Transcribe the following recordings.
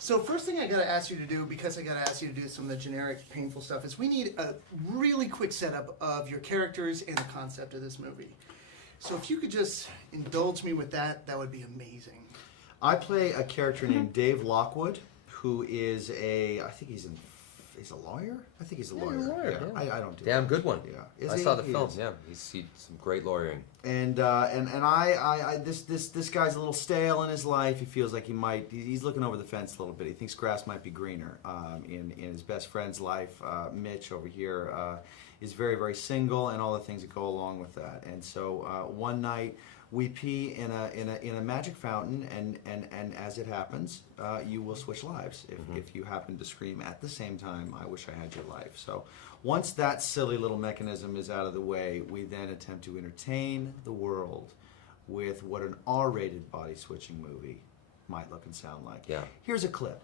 So first thing I gotta ask you to do, because I gotta ask you to do some of the generic painful stuff, is we need a really quick setup of your characters and the concept of this movie. So if you could just indulge me with that, that would be amazing. I play a character named Dave Lockwood, who is I think he's a lawyer? I think he's a lawyer. Yeah. I don't do Damn that. good one. Yeah. I saw the film. Yeah, he's some great lawyering. And this guy's a little stale in his life. He feels like he's looking over the fence a little bit. He thinks grass might be greener in his best friend's life. Mitch over here is very, very single, and all the things that go along with that. And so one night we pee in a magic fountain, and as it happens, you will switch lives if you happen to scream at the same time, "I wish I had your life." So once that silly little mechanism is out of the way, we then attempt to entertain the world with what an R-rated body switching movie might look and sound like. Yeah. Here's a clip.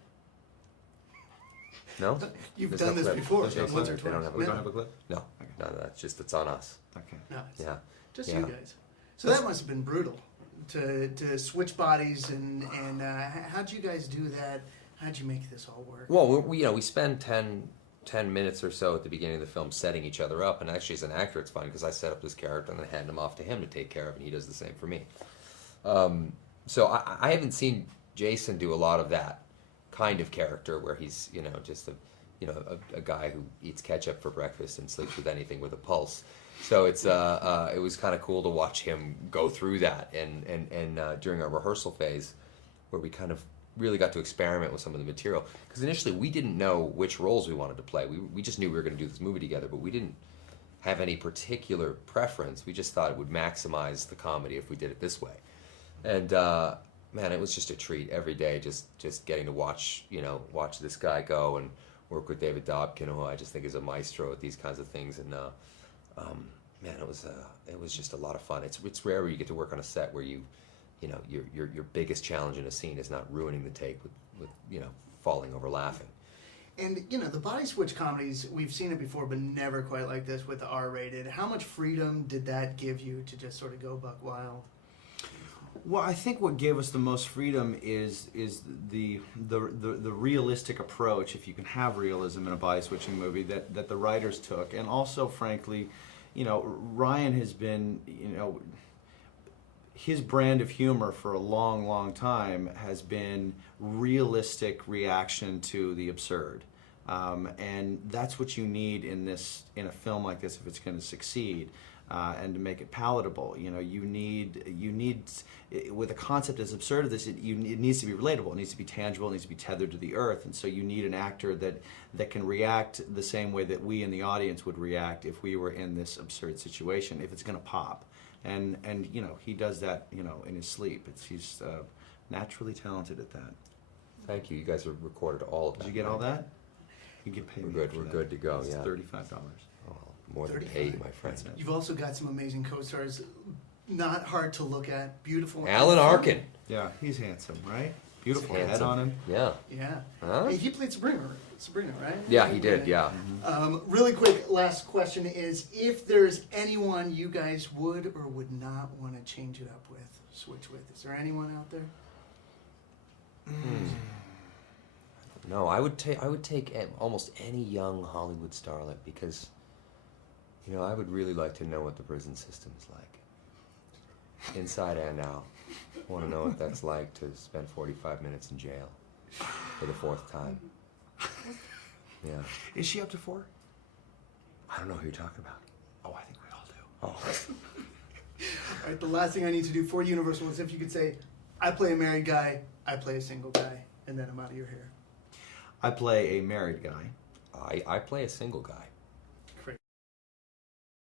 No? You've There's done no this clip. before. There's no once clip. or They don't twice. have a We clip. don't have a clip? No. Okay. No, it's on us. Okay. No, it's Yeah. just Yeah. you guys. So that must have been brutal to switch bodies and how'd you guys do that? How'd you make this all work? Well, we spend 10 minutes or so at the beginning of the film setting each other up, and actually as an actor it's fun because I set up this character and then hand him off to him to take care of, and he does the same for me. So I haven't seen Jason do a lot of that kind of character where he's just a guy who eats ketchup for breakfast and sleeps with anything with a pulse. So it was kind of cool to watch him go through that, and during our rehearsal phase, where we kind of really got to experiment with some of the material. Because initially we didn't know which roles we wanted to play. We just knew we were going to do this movie together, but we didn't have any particular preference. We just thought it would maximize the comedy if we did it this way. And man, it was just a treat every day, just getting to watch this guy go and work with David Dobkin, who I just think is a maestro at these kinds of things. And man, it was just a lot of fun. It's rare where you get to work on a set where your biggest challenge in a scene is not ruining the take with falling over laughing. And the body switch comedies, we've seen it before, but never quite like this with the R-rated. How much freedom did that give you to just sort of go buck wild? Well, I think what gave us the most freedom is the realistic approach, if you can have realism in a body switching movie, that the writers took, and also, frankly, Ryan has been, his brand of humor for a long, long time has been realistic reaction to the absurd, and that's what you need in a film like this if it's going to succeed. And to make it palatable, you need with a concept as absurd as this, it needs to be relatable. It needs to be tangible. It needs to be tethered to the earth. And so you need an actor that can react the same way that we in the audience would react if we were in this absurd situation. If it's going to pop, and he does that in his sleep. He's naturally talented at that. Thank you. You guys have recorded all of that. Did you get all that? You get paid. We're good. We're good to go. It's Yeah. $35. More than 35. 80, my friend. You've also got some amazing co-stars, not hard to look at, beautiful. Alan Arkin. Yeah, he's handsome, right? Beautiful He's head on him. Yeah. Yeah. Huh? Hey, he played Sabrina, right? Yeah, he did. Yeah. Really quick, last question is, if there's anyone you guys would or would not want to change it up with, switch with, is there anyone out there? No, I would take almost any young Hollywood starlet because, I would really like to know what the prison system is like, inside and out. I want to know what that's like to spend 45 minutes in jail for the 4th time. Yeah. Is she up to 4? I don't know who you're talking about. Oh, I think we all do. Oh. All right, the last thing I need to do for Universal is if you could say, I play a married guy, I play a single guy, and then I'm out of your hair. I play a married guy. I play a single guy.